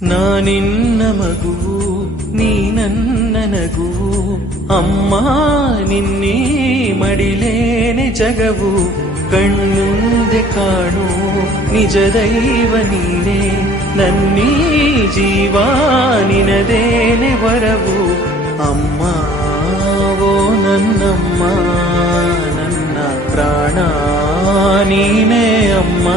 ನಾನಿನ್ನ ಮಗುವು ನೀ ನನ್ನ ನಗುವು ಅಮ್ಮ ನಿನ್ನೀ ಮಡಿಲೇನೆ ಜಗವು ಕಣ್ಮುಂದೆ ಕಾಣು ನಿಜ ದೈವ ನೀನೇ ನನ್ನೀ ಜೀವ ನಿನದೇನೆ ವರವು ಅಮ್ಮ ಓ ನನ್ನಮ್ಮ ನನ್ನ ಪ್ರಾಣ ನೀನೇ ಅಮ್ಮ.